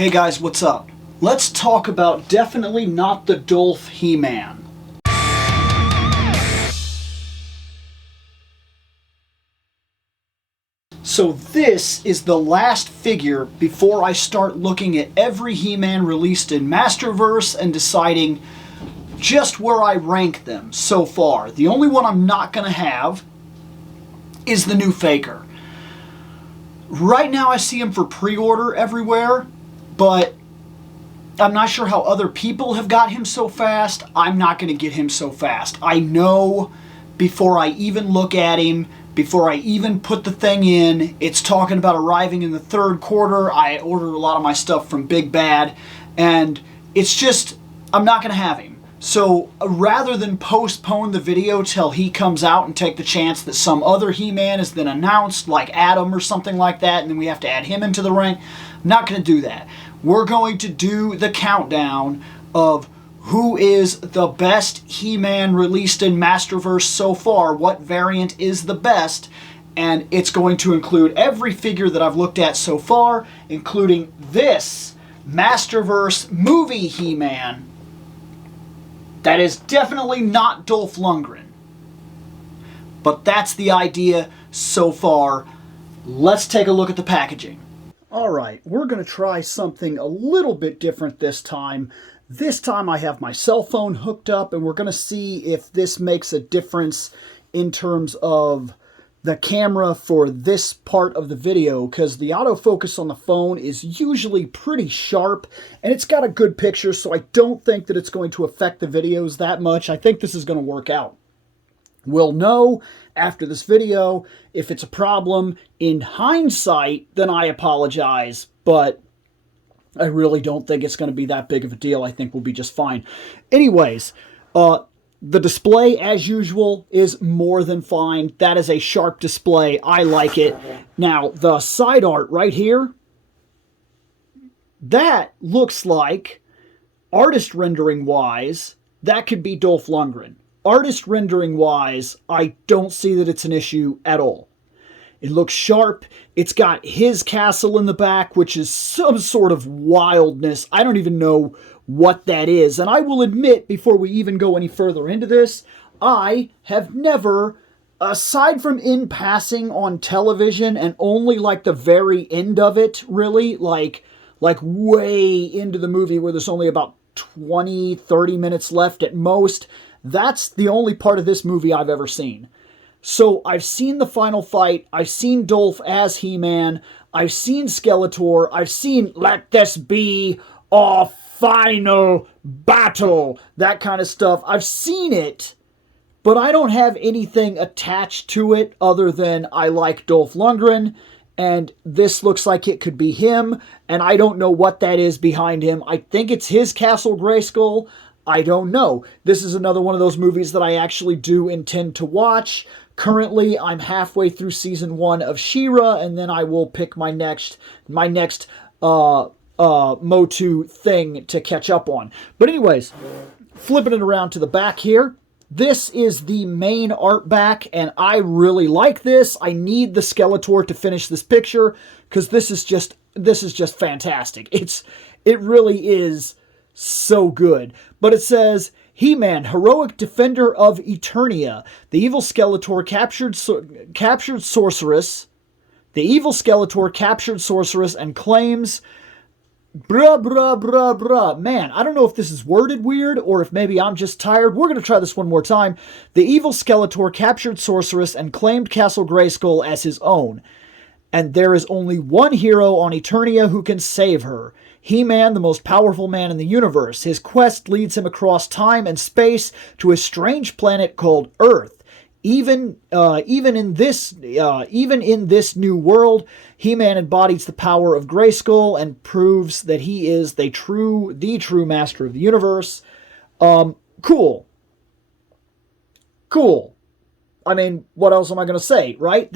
Hey guys, what's up? Let's talk about definitely not the Dolph He-Man. So this is the last figure before I start looking at every He-Man released in Masterverse and deciding just where I rank them so far. The only one I'm not going to have is the new Faker. Right now I see him for pre-order everywhere, but I'm not sure how other people have got him so fast. I'm not going to get him so fast. I know before I even look at him, before I even put the thing in, it's talking about arriving in the third quarter. I ordered a lot of my stuff from Big Bad, and it's just, I'm not going to have him. So rather than postpone the video till he comes out and take the chance that some other He-Man is then announced, like Adam or something like that, and then we have to add him into the rank, I'm not going to do that. We're going to do the countdown of who is the best He-Man released in Masterverse so far, what variant is the best, and it's going to include every figure that I've looked at so far, including this Masterverse movie He-Man. That is definitely not Dolph Lundgren. But that's the idea so far. Let's take a look at the packaging. Alright, we're going to try something a little bit different this time. This time I have my cell phone hooked up, and we're going to see if this makes a difference in terms of the camera for this part of the video, because the autofocus on the phone is usually pretty sharp, and it's got a good picture, so I don't think that it's going to affect the videos that much. I think this is going to work out. We'll know after this video if it's a problem. In hindsight, then I apologize, but I really don't think it's going to be that big of a deal. I think we'll be just fine. Anyways, the display, as usual, is more than fine. That is a sharp display. I like it. Now, the side art right here, that looks like, artist rendering-wise, that could be Dolph Lundgren. Artist rendering-wise, I don't see that it's an issue at all. It looks sharp. It's got his castle in the back, which is some sort of wildness. I don't even know what that is. And I will admit, before we even go any further into this, I have never, aside from in passing on television and only like the very end of it, really, like way into the movie where there's only about 20, 30 minutes left at most, that's the only part of this movie I've ever seen. So I've seen the final fight, I've seen Dolph as He-Man, I've seen Skeletor, I've seen Let This Be a Final Battle, that kind of stuff. I've seen it, but I don't have anything attached to it other than I like Dolph Lundgren, and this looks like it could be him, and I don't know what that is behind him. I think it's his Castle Grayskull. I don't know. This is another one of those movies that I actually do intend to watch. Currently, I'm halfway through season 1 of She-Ra, and then I will pick my next Motu thing to catch up on. But anyways, flipping it around to the back here, this is the main art back, and I really like this. I need the Skeletor to finish this picture, because this is just fantastic. It really is so good. But it says, He-Man, heroic defender of Eternia. The evil Skeletor captured Sorceress. The evil Skeletor captured Sorceress and claims... Man, I don't know if this is worded weird or if maybe I'm just tired. We're going to try this one more time. The evil Skeletor captured Sorceress and claimed Castle Grayskull as his own. And there is only one hero on Eternia who can save her. He-Man, the most powerful man in the universe. His quest leads him across time and space to a strange planet called Earth. Even in this new world, He-Man embodies the power of Grayskull and proves that he is the true master of the universe. Cool. I mean, what else am I going to say, right?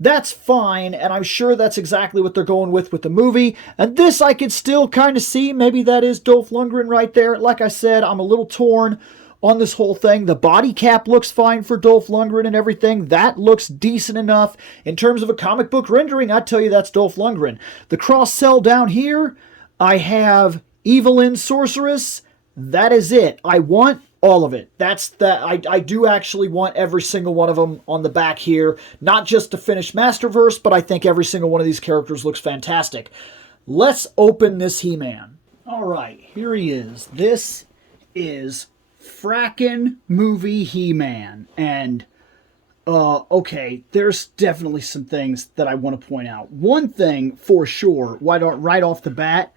That's fine, and I'm sure that's exactly what they're going with the movie. And this I could still kind of see. Maybe that is Dolph Lundgren right there. Like I said, I'm a little torn on this whole thing. The body cap looks fine for Dolph Lundgren and everything. That looks decent enough. In terms of a comic book rendering, I'd tell you that's Dolph Lundgren. The cross-cell down here, I have Evelyn Sorceress. That is it. I want all of it. That's that. I do actually want every single one of them on the back here. Not just to finish Masterverse, but I think every single one of these characters looks fantastic. Let's open this He-Man. All right, here he is. This is frackin' movie He-Man. And, okay, there's definitely some things that I want to point out. One thing for sure, right off the bat,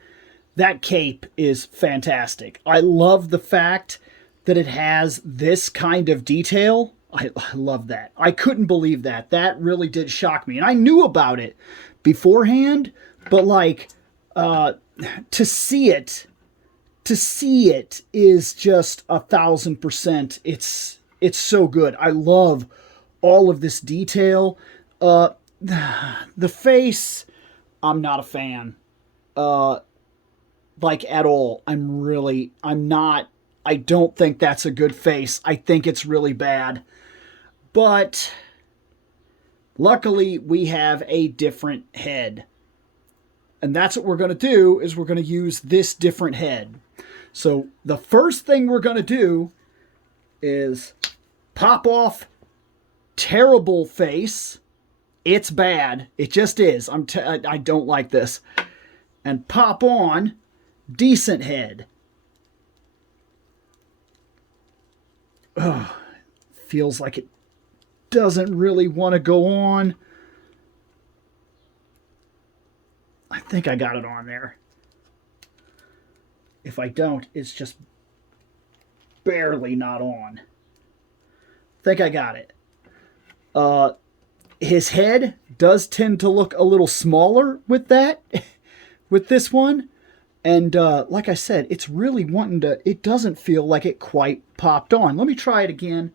that cape is fantastic. I love the fact that it has this kind of detail. I love that. I couldn't believe that. That really did shock me. And I knew about it beforehand, but like, to see it is just 1,000%. It's so good. I love all of this detail. The face, I'm not a fan. Like at all. I don't think that's a good face. I think it's really bad. But luckily we have a different head. And that's what we're going to do, is we're going to use this different head. So the first thing we're going to do is pop off terrible face. It's bad. It just is. I don't like this. And pop on decent head. Ugh, feels like it doesn't really want to go on. I think I got it on there. If I don't, it's just barely not on. I think I got it. His head does tend to look a little smaller with that, with this one. And like I said, it's really wanting to, it doesn't feel like it quite popped on. Let me try it again.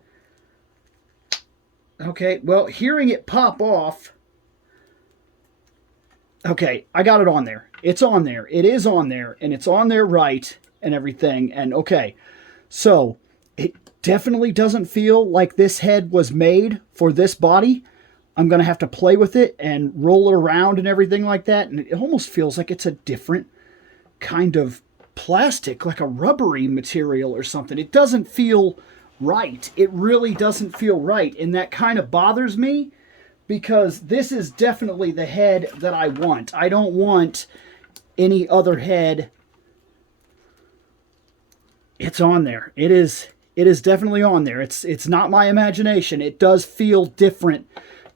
Okay, well, hearing it pop off. Okay, I got it on there. It's on there. It is on there, and it's on there right and everything. And okay, so it definitely doesn't feel like this head was made for this body. I'm going to have to play with it and roll it around and everything like that. And it almost feels like it's a different kind of plastic, like a rubbery material or something. It doesn't feel right. It really doesn't feel right. And that kind of bothers me, because this is definitely the head that I want. I don't want any other head. It's on there. It is definitely on there. It's not my imagination. It does feel different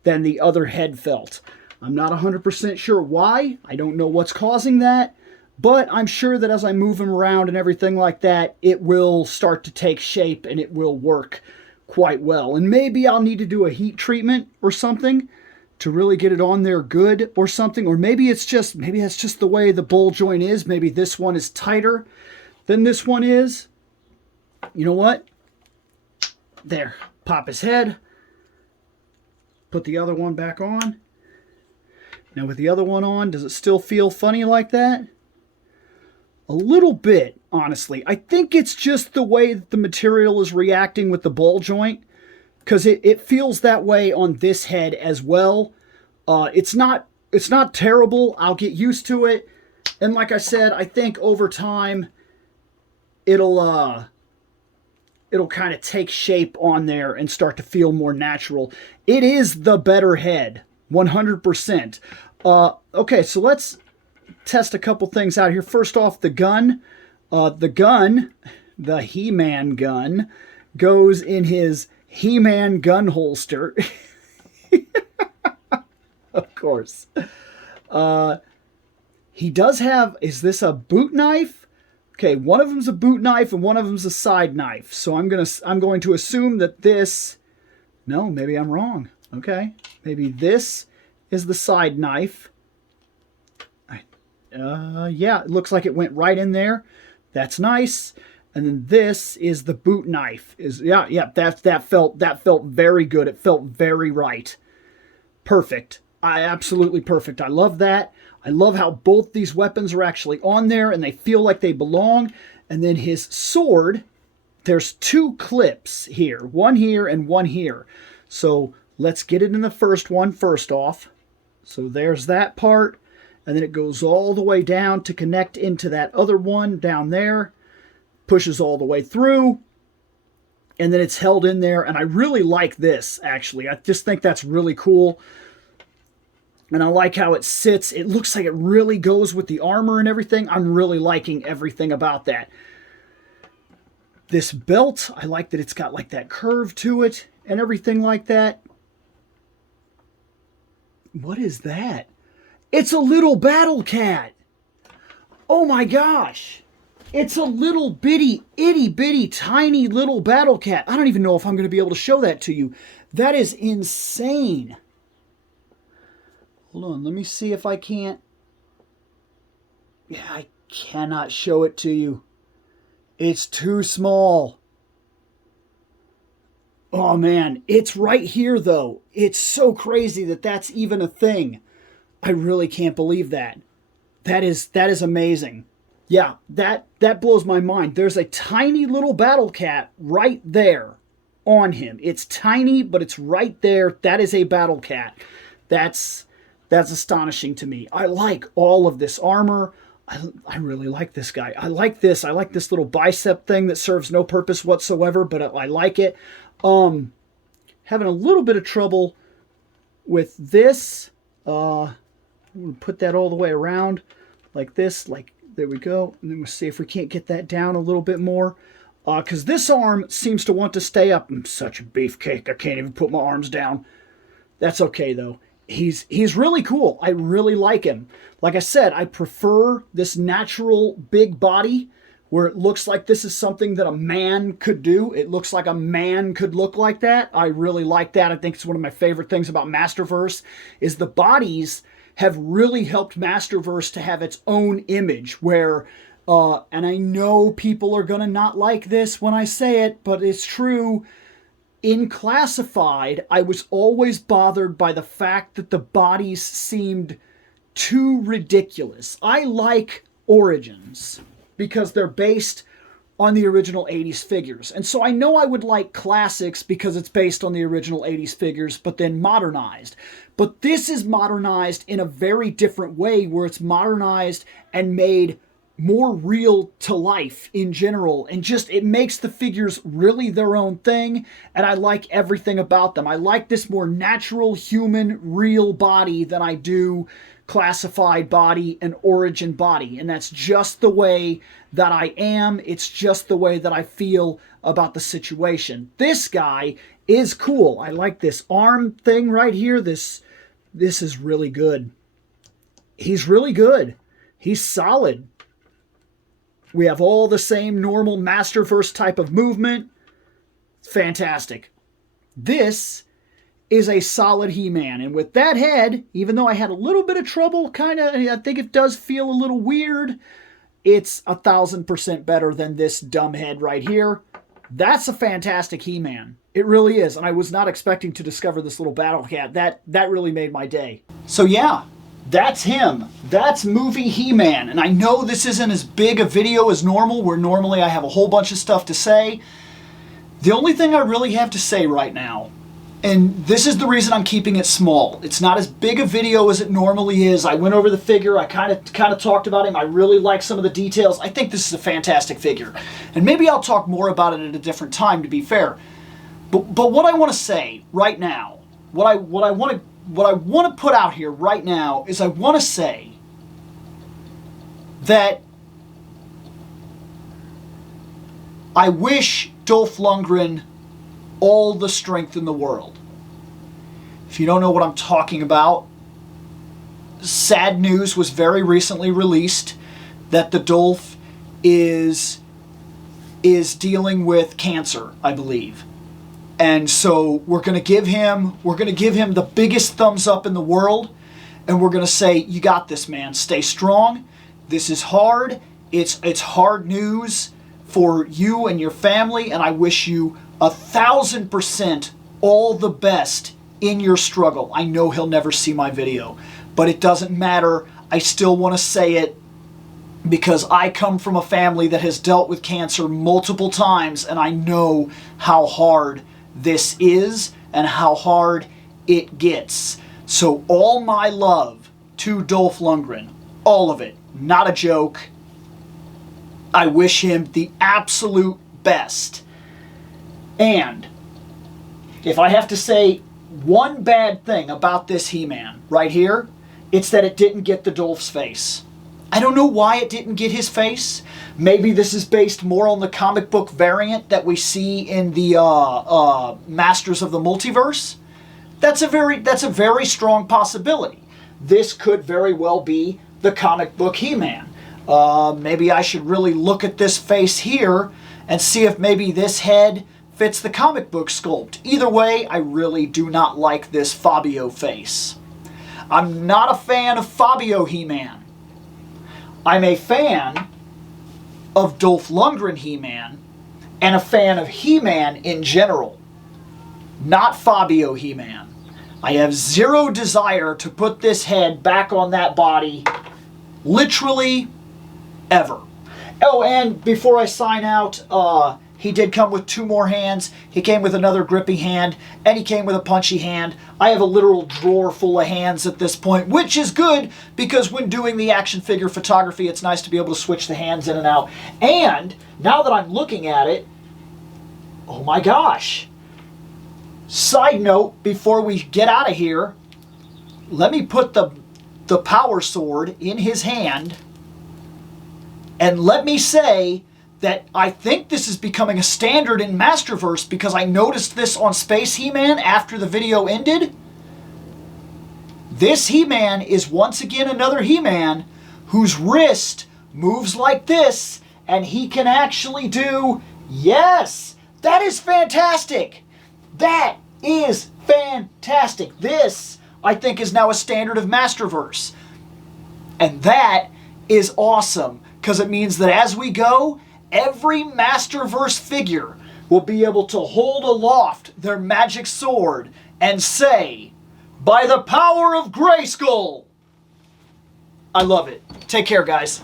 than the other head felt. I'm not 100% sure why. I don't know what's causing that. But I'm sure that as I move him around and everything like that, it will start to take shape and it will work quite well. And maybe I'll need to do a heat treatment or something to really get it on there good or something. Or maybe that's just the way the ball joint is. Maybe this one is tighter than this one is. You know what? There. Pop his head. Put the other one back on. Now with the other one on, does it still feel funny like that? A little bit, honestly. I think it's just the way that the material is reacting with the ball joint, because it feels that way on this head as well. It's not terrible. I'll get used to it. And like I said, I think over time it'll kind of take shape on there and start to feel more natural. It is the better head, 100%. Okay, so let's test a couple things out here. First off, the gun. The He-Man gun, goes in his He-Man gun holster. Of course. He does have, is this a boot knife? Okay, one of them's a boot knife and one of them's a side knife. So I'm going to assume that this, no, maybe I'm wrong. Okay, maybe this is the side knife. Yeah, it looks like it went right in there. That's nice. And then this is the boot knife. That felt very good. It felt very right. Perfect. Absolutely perfect. I love that. I love how both these weapons are actually on there and they feel like they belong. And then his sword, there's two clips here. One here and one here. So let's get it in the first one first off. So there's that part. and then it goes all the way down to connect into that other one down there, pushes all the way through, and then it's held in there. And I really like this, actually. I just think that's really cool. And I like how it sits. It looks like it really goes with the armor and everything. I'm really liking everything about that. This belt, I like that it's got like that curve to it and everything like that. What is that? It's a little battle cat. Oh my gosh. It's a little bitty, itty bitty, tiny little battle cat. I don't even know if I'm going to be able to show that to you. That is insane. Hold on, let me see if I can't. Yeah, I cannot show it to you. It's too small. Oh man, it's right here though. It's so crazy that that's even a thing. I really can't believe that. That is amazing. Yeah, that blows my mind. There's a tiny little battle cat right there on him. It's tiny, but it's right there. That is a battle cat. That's astonishing to me. I like all of this armor. I really like this guy. I like this. I like this little bicep thing that serves no purpose whatsoever, but I like it. Having a little bit of trouble with this. I'm going to put that all the way around like this. Like, there we go. And then we'll see if we can't get that down a little bit more. Because this arm seems to want to stay up. I'm such a beefcake. I can't even put my arms down. That's okay, though. He's really cool. I really like him. Like I said, I prefer this natural big body where it looks like this is something that a man could do. It looks like a man could look like that. I really like that. I think it's one of my favorite things about Masterverse is the bodies have really helped Masterverse to have its own image where, and I know people are going to not like this when I say it, but it's true. In Classified, I was always bothered by the fact that the bodies seemed too ridiculous. I like Origins because they're based on the original 80s figures. And so I know I would like Classics because it's based on the original 80s figures, but then modernized. But this is modernized in a very different way where it's modernized and made more real to life in general, and just it makes the figures really their own thing, and I like everything about them. I like this more natural human real body than I do Classified body and Origin body, and that's just the way that I am. It's just the way that I feel about the situation. This guy is cool. I like this arm thing right here. This is really good. He's really good. He's solid. We have all the same normal Masterverse type of movement. Fantastic. This is a solid He-Man. And with that head, even though I had a little bit of trouble, I think it does feel a little weird, it's 1,000% better than this dumb head right here. That's a fantastic He-Man. It really is. And I was not expecting to discover this little battle cat. That really made my day. So yeah. That's him. That's movie He-Man. And I know this isn't as big a video as normal, where normally I have a whole bunch of stuff to say. The only thing I really have to say right now, and this is the reason I'm keeping it small. It's not as big a video as it normally is. I went over the figure. I kind of talked about him. I really like some of the details. I think this is a fantastic figure. And maybe I'll talk more about it at a different time, to be fair. But what I want to say right now, what I want to put out here right now is I want to say that I wish Dolph Lundgren all the strength in the world. If you don't know what I'm talking about, sad news was very recently released that the Dolph is dealing with cancer, I believe. And so we're going to give him the biggest thumbs up in the world, and we're going to say, you got this, man. Stay strong. This is hard. It's hard news for you and your family, and I wish you 1,000% all the best in your struggle. I know he'll never see my video, but it doesn't matter. I still want to say it because I come from a family that has dealt with cancer multiple times, and I know how hard this is and how hard it gets. So all my love to Dolph Lundgren, All of it. Not a joke. I wish him the absolute best. And if I have to say one bad thing about this He-Man right here, it's that it didn't get the Dolph's face. I don't know why it didn't get his face. Maybe this is based more on the comic book variant that we see in the Masters of the Multiverse. That's a very strong possibility. This could very well be the comic book He-Man. Maybe I should really look at this face here and see if maybe this head fits the comic book sculpt. Either way, I really do not like this Fabio face. I'm not a fan of Fabio He-Man. I'm a fan of Dolph Lundgren He-Man and a fan of He-Man in general, not Fabio He-Man. I have zero desire to put this head back on that body, literally ever. Oh, and before I sign out, he did come with 2 more hands. He came with another grippy hand, and he came with a punchy hand. I have a literal drawer full of hands at this point, which is good, because when doing the action figure photography, it's nice to be able to switch the hands in and out. And, now that I'm looking at it, oh my gosh. Side note, before we get out of here, let me put the power sword in his hand, and let me say that I think this is becoming a standard in Masterverse, because I noticed this on Space He-Man after the video ended. This He-Man is once again another He-Man whose wrist moves like this, and he can actually do, yes, that is fantastic. That is fantastic. This, I think, is now a standard of Masterverse. And that is awesome, because it means that as we go, every Masterverse figure will be able to hold aloft their magic sword and say, "By the power of Grayskull!" I love it. Take care, guys.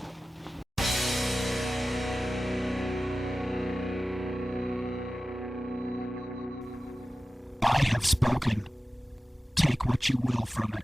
I have spoken. Take what you will from it.